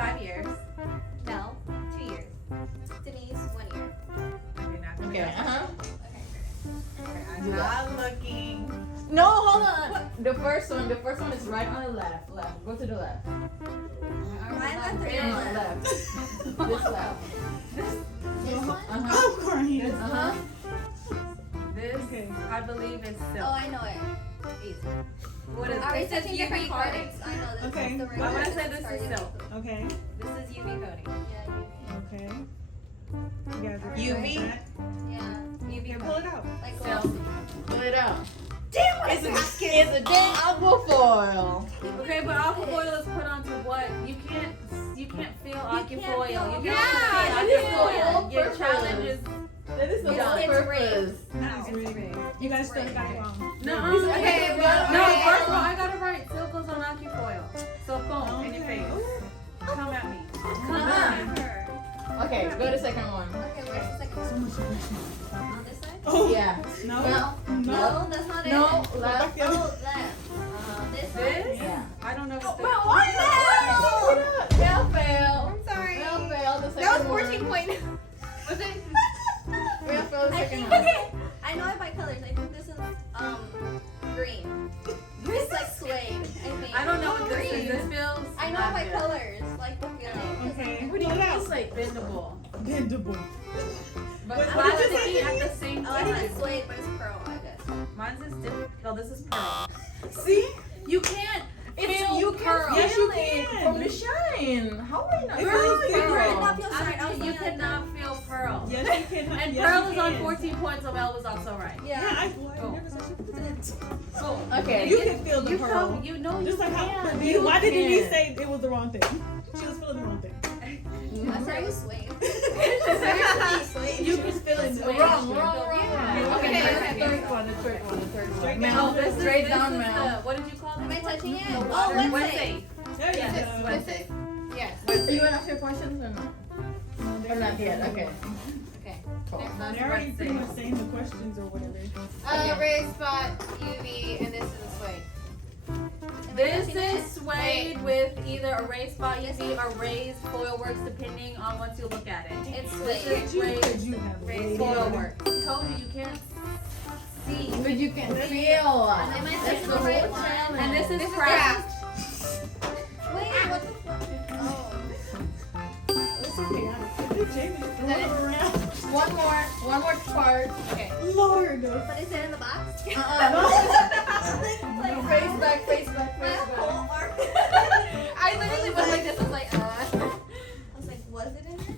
5 years. Mel, 2 years. Denise, 1 year. Okay, now Okay, uh-huh. Okay. I'm not looking. No, hold on. The first one is right on the left. Go to the left. Mine left or your No, left? This left. This one? Uh-huh. Oh, crying. Uh-huh. This, Okay. I believe, is silk. Oh, I know it. Easy. What is Are we it? Says touching UV different cards? coating. I know this Okay. is the I regular. wanna say this is Sorry, silk. Okay. This is UV coating. Yeah, Okay. You guys are UV? like that? yeah. UV Okay, pull coating. it out. Like Silk. glossy. Pull it out. Damn, It's a dang aqua foil. Okay, but aqua foil is put onto what? You can't feel aqua foil. You can't Yeah, feel it is aqua the whole foil. Your purpose. challenge is That is the It's whole rigged. purpose. That is really You guys still got it wrong. no. Okay, No, okay. first of all, I got it right. Silk goes on aqua foil. So boom, in your Okay. face. Come at me. Come Come at me. on. Her. Okay, go to the second one. Okay, where's the second So one? much information. On this side? Oh. Yeah. No. Well, No, that's not it. no, Oh, left. left. This one? This? Yeah. I don't know what this Well, why not? Mel fail. I'm sorry. Mel fail. The second That was one. 14 point. Was it? Mel fail the I second think, one. okay. I know it by colors. I think this is, green. It's like suede, I think. I don't know what this is. Green. This feels. I know not by good. colors, like the feeling. Okay. What do you Pull it mean? out. It's like bendable. Bendable. But What why did you would say, it be at Denise? the same Oh, I time? said suede, but it's pearl, I guess. Mine's is different. Oh, this is pearl. See? You can't. You pearl. can Yes, feel you it can. from the shine. How are you not? It feeling feels You different. did not feel shine. I was You thinking like cannot feel pearl. Yes, you can. And yes, pearl you is on can. 14 points, so Mel was also right. Yeah, Yeah. I never said she did. Boom. Okay. You can feel the You pearl. come. You know Just you like how. can. You Why did Denise can. say it was the wrong thing? She was feeling the wrong thing. I said it was suede. You can feel it. Wrong. Yeah. Okay, Okay, the okay. third one. Straight Mel, down. This is straight this down, is Mel. the, what did you call it? Am I touching it? The Oh, water. Wednesday. Wednesday. There you Yes, go. Wednesday. Yes. Are you gonna ask your questions or not? No, Or not yet? Okay. Okay. Cool. That's They're already pretty Wednesday. much saying the questions or whatever. Raised spot, UV, and this is a suede. This is suede with either a raised spot UV or raised foil works, depending on once you look at it. It's This suede. is You raised you have raised foil works. I told you you can't see. But you can feel. Am I That's touching the the right whole one? challenge. And this is This is craft. Wait, what the fuck? Oh. It's okay. Jamie, that it? roll around. One more part. Okay. Lord. But is it in the box? Face Like, back, face back, my face whole back. arm. I literally went like this. I was like, I was like, was it in there?